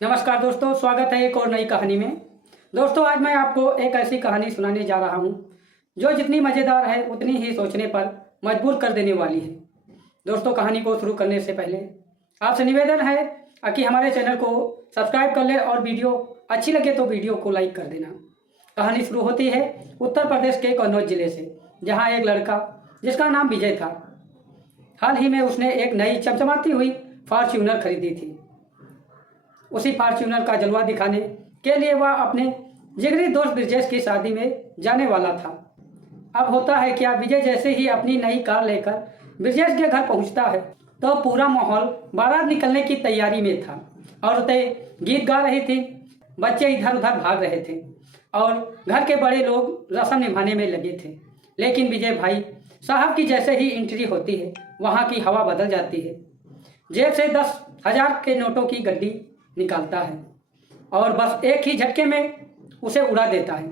नमस्कार दोस्तों, स्वागत है एक और नई कहानी में। दोस्तों, आज मैं आपको एक ऐसी कहानी सुनाने जा रहा हूं जो जितनी मज़ेदार है उतनी ही सोचने पर मजबूर कर देने वाली है। दोस्तों, कहानी को शुरू करने से पहले आपसे निवेदन है कि हमारे चैनल को सब्सक्राइब कर ले और वीडियो अच्छी लगे तो वीडियो को लाइक कर देना। कहानी शुरू होती है उत्तर प्रदेश के कन्नौज जिले से, जहाँ एक लड़का जिसका नाम विजय था, हाल ही में उसने एक नई चमचमाती हुई फॉर्च्यूनर खरीदी थी। उसी फॉर्च्यूनर का जलवा दिखाने के लिए वह अपने जिगरी दोस्त ब्रिजेश की शादी में जाने वाला था। अब होता है क्या, विजय जैसे ही अपनी नई कार लेकर ब्रिजेश के घर पहुंचता है तो पूरा माहौल बारात निकलने की तैयारी में था। औरतें गीत गा रही थी, बच्चे इधर उधर भाग रहे थे और घर के बड़े लोग रस्म निभाने में लगे थे। लेकिन विजय भाई साहब की जैसे ही एंट्री होती है, वहाँ की हवा बदल जाती है। जेब से 10,000 के नोटों की गड्डी निकालता है और बस एक ही झटके में उसे उड़ा देता है।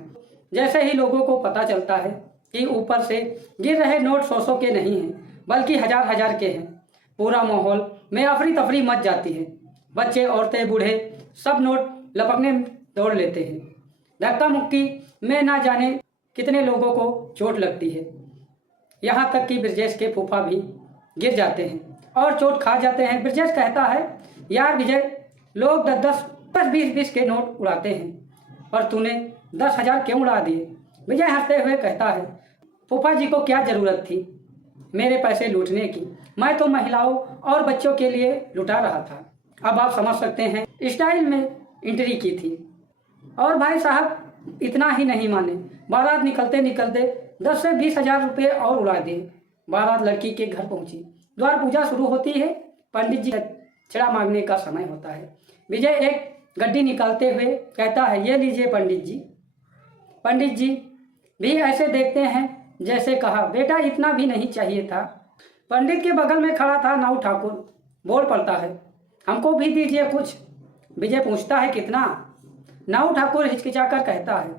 जैसे ही लोगों को पता चलता है कि ऊपर से गिर रहे नोट 100 के नहीं हैं बल्कि हजार के हैं, पूरा माहौल में अफरी तफरी मच जाती है। बच्चे, औरतें, बूढ़े सब नोट लपकने दौड़ लेते हैं। धक्का मुक्की में ना जाने कितने लोगों को चोट लगती है। यहाँ तक कि ब्रिजेश के फूफा भी गिर जाते हैं और चोट खा जाते हैं। ब्रिजेश कहता है, यार विजय, लोग 10-10, 20-20 के नोट उड़ाते हैं, पर तूने 10,000 क्यों उड़ा दिए? विजय हंसते हुए कहता है, फूफा जी को क्या जरूरत थी मेरे पैसे लूटने की? मैं तो महिलाओं और बच्चों के लिए लुटा रहा था। अब आप समझ सकते हैं, स्टाइल में एंट्री की थी। और भाई साहब इतना ही नहीं माने, बारात निकलते निकलते 10 से 20,000 रुपये और उड़ा दिए। बारात लड़की के घर पहुंची, द्वार पूजा शुरू होती है। पंडित जी छिड़ा मांगने का समय होता है। विजय एक गड्डी निकालते हुए कहता है, ये लीजिए पंडित जी। पंडित जी भी ऐसे देखते हैं जैसे कहा, बेटा इतना भी नहीं चाहिए था। पंडित के बगल में खड़ा था नाऊ ठाकुर, बोल पड़ता है, हमको भी दीजिए कुछ। विजय पूछता है, कितना? नाऊ ठाकुर हिचकिचाकर कहता है,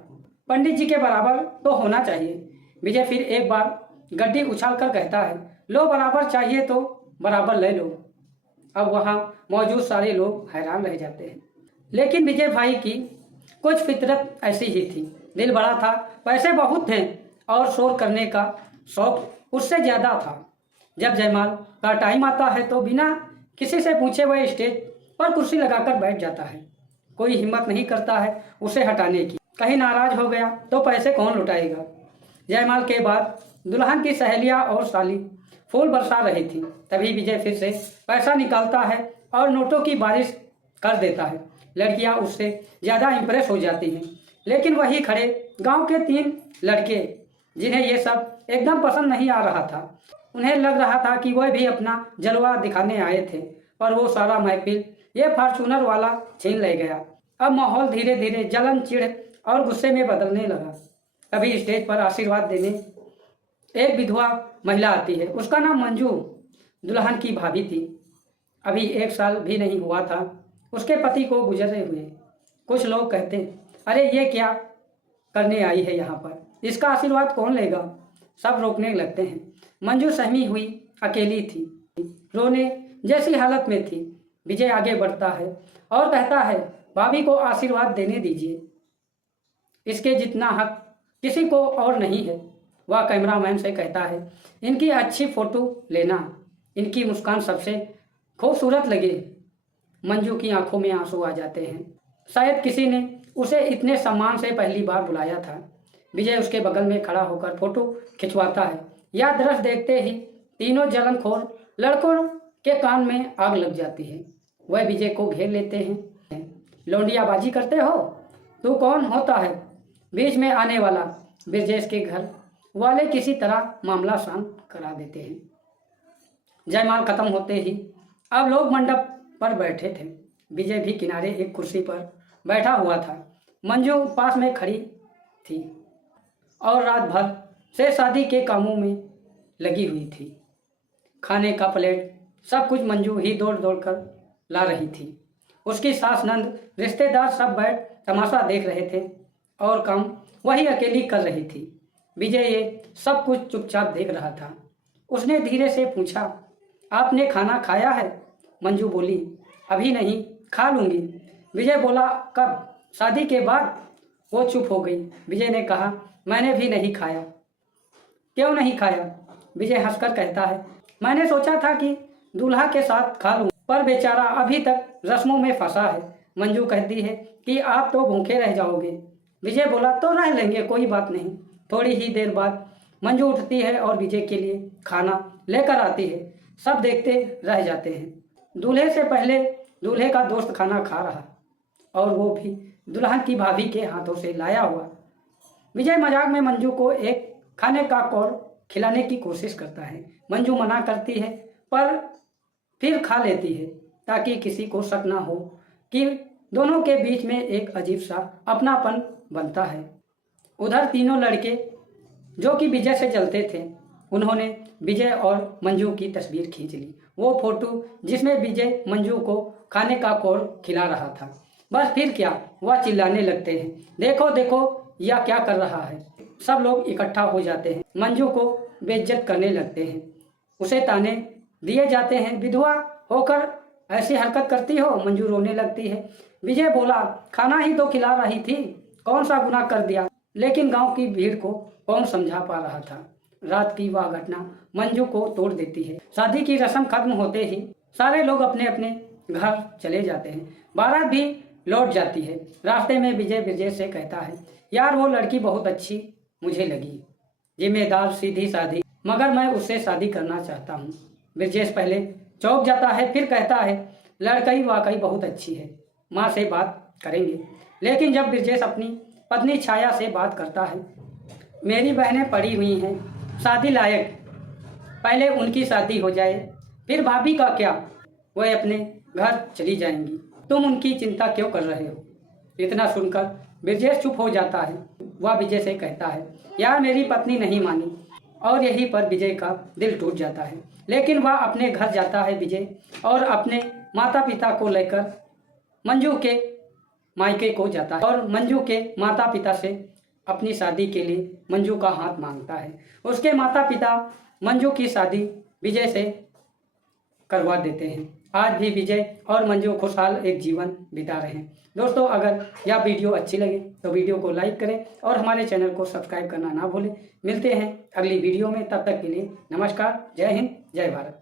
पंडित जी के बराबर तो होना चाहिए। विजय फिर एक बार गड्डी उछालकर कहता है, लो बराबर चाहिए तो बराबर ले लो। अब वहाँ मौजूद सारे लोग हैरान रह जाते हैं। लेकिन विजय भाई की कुछ फितरत ऐसी ही थी। दिल बड़ा था, पैसे बहुत थे और शोर करने का शौक उससे ज़्यादा था। जब जयमाल का टाइम आता है तो बिना किसी से पूछे वह स्टेज पर कुर्सी लगाकर बैठ जाता है। कोई हिम्मत नहीं करता है उसे हटाने की। कहीं नाराज हो गया तो पैसे कौन लुटाएगा? जयमाल के बाद दुल्हन की सहेलियाँ और साली फूल बरसा रही थी। तभी विजय फिर से पैसा निकालता है और नोटों की बारिश कर देता है। लड़कियां उससे ज़्यादा इंप्रेस हो जाती हैं। लेकिन वही खड़े गांव के 3 लड़के, जिन्हें ये सब एकदम पसंद नहीं आ रहा था, उन्हें लग रहा था कि वह भी अपना जलवा दिखाने आए थे, पर वो सारा महफिल ये फॉर्च्यूनर वाला छीन ले गया। अब माहौल धीरे धीरे जलन, चिढ़ और गुस्से में बदलने लगा। तभी स्टेज पर आशीर्वाद देने एक विधवा महिला आती है। उसका नाम मंजू दुल्हन की भाभी थी। अभी 1 साल भी नहीं हुआ था उसके पति को गुजरे हुए। कुछ लोग कहते, अरे ये क्या करने आई है यहाँ पर, इसका आशीर्वाद कौन लेगा? सब रोकने लगते हैं। मंजू सहमी हुई अकेली थी, रोने जैसी हालत में थी। विजय आगे बढ़ता है और कहता है, भाभी को आशीर्वाद देने दीजिए, इसके जितना हक किसी को और नहीं है। वह कैमरामैन से कहता है, इनकी अच्छी फोटो लेना, इनकी मुस्कान सबसे खूबसूरत लगे। मंजू की आंखों में आंसू आ जाते हैं। शायद किसी ने उसे इतने सम्मान से पहली बार बुलाया था। विजय उसके बगल में खड़ा होकर फोटो खिंचवाता है। यह दृश्य देखते ही तीनों जलनखोर लड़कों के कान में आग लग जाती है। वह विजय को घेर लेते हैं। लौंडियाबाजी करते हो? तू कौन होता है बीच में आने वाला? ब्रिजेश के घर वाले किसी तरह मामला शांत करा देते हैं। जयमाल खत्म होते ही अब लोग मंडप पर बैठे थे। विजय भी किनारे एक कुर्सी पर बैठा हुआ था। मंजू पास में खड़ी थी और रात भर से शादी के कामों में लगी हुई थी। खाने का प्लेट सब कुछ मंजू ही दौड़ दौड़ कर ला रही थी। उसकी सास, नंद, रिश्तेदार सब बैठ तमाशा देख रहे थे और काम वही अकेली कर रही थी। विजय ये सब कुछ चुपचाप देख रहा था। उसने धीरे से पूछा, आपने खाना खाया है? मंजू बोली, अभी नहीं, खा लूँगी। विजय बोला, कब? शादी के बाद। वो चुप हो गई। विजय ने कहा, मैंने भी नहीं खाया। क्यों नहीं खाया? विजय हंसकर कहता है, मैंने सोचा था कि दूल्हा के साथ खा लूं, पर बेचारा अभी तक रस्मों में फंसा है। मंजू कहती है कि आप तो भूखे रह जाओगे। विजय बोला, तो रह लेंगे, कोई बात नहीं। थोड़ी ही देर बाद मंजू उठती है और विजय के लिए खाना लेकर आती है। सब देखते रह जाते हैं। दूल्हे से पहले दूल्हे का दोस्त खाना खा रहा, और वो भी दुल्हन की भाभी के हाथों से लाया हुआ। विजय मजाक में मंजू को एक खाने का कौर खिलाने की कोशिश करता है। मंजू मना करती है, पर फिर खा लेती है, ताकि किसी को शक ना हो कि दोनों के बीच में एक अजीब सा अपनापन बनता है। उधर तीनों लड़के जो कि विजय से जलते थे, उन्होंने विजय और मंजू की तस्वीर खींच ली। वो फोटो जिसमें विजय मंजू को खाने का कौर खिला रहा था। बस फिर क्या, वह चिल्लाने लगते हैं, देखो देखो यह क्या कर रहा है। सब लोग इकट्ठा हो जाते हैं, मंजू को बेइज्जत करने लगते हैं, उसे ताने दिए जाते हैं। विधवा होकर ऐसी हरकत करती हो? मंजू रोने लगती है। विजय बोला, खाना ही तो खिला रही थी, कौन सा गुनाह कर दिया? लेकिन गांव की भीड़ को कौन समझा पा रहा था। रात की वह घटना मंजू को तोड़ देती है। शादी की रस्म खत्म होते ही सारे लोग अपने अपने घर चले जाते हैं। बारात भी लौट जाती है। रास्ते में विजय से कहता है, यार वो लड़की बहुत अच्छी मुझे लगी, जिम्मेदार, सीधी साधी, मगर मैं उससे शादी करना चाहता हूँ। ब्रजेश पहले चौंक जाता है, फिर कहता है, लड़की वाकई बहुत अच्छी है, माँ से बात करेंगे। लेकिन जब ब्रजेश अपनी पत्नी छाया से बात करता है, मेरी बहनें पड़ी हुई हैं शादी लायक, पहले उनकी शादी हो जाए, फिर भाभी का क्या, वह अपने घर चली जाएंगी, तुम उनकी चिंता क्यों कर रहे हो? इतना सुनकर ब्रजेश चुप हो जाता है। वह विजय से कहता है, यार मेरी पत्नी नहीं मानी, और यहीं पर विजय का दिल टूट जाता है। लेकिन वह अपने घर जाता है विजय, और अपने माता पिता को लेकर मंजू के मायके को जाता है, और मंजू के माता पिता से अपनी शादी के लिए मंजू का हाथ मांगता है। उसके माता पिता मंजू की शादी विजय से करवा देते हैं। आज भी विजय और मंजू खुशहाल एक जीवन बिता रहे हैं। दोस्तों, अगर यह वीडियो अच्छी लगे तो वीडियो को लाइक करें और हमारे चैनल को सब्सक्राइब करना ना भूलें। मिलते हैं अगली वीडियो में, तब तक के लिए नमस्कार, जय हिंद, जय भारत।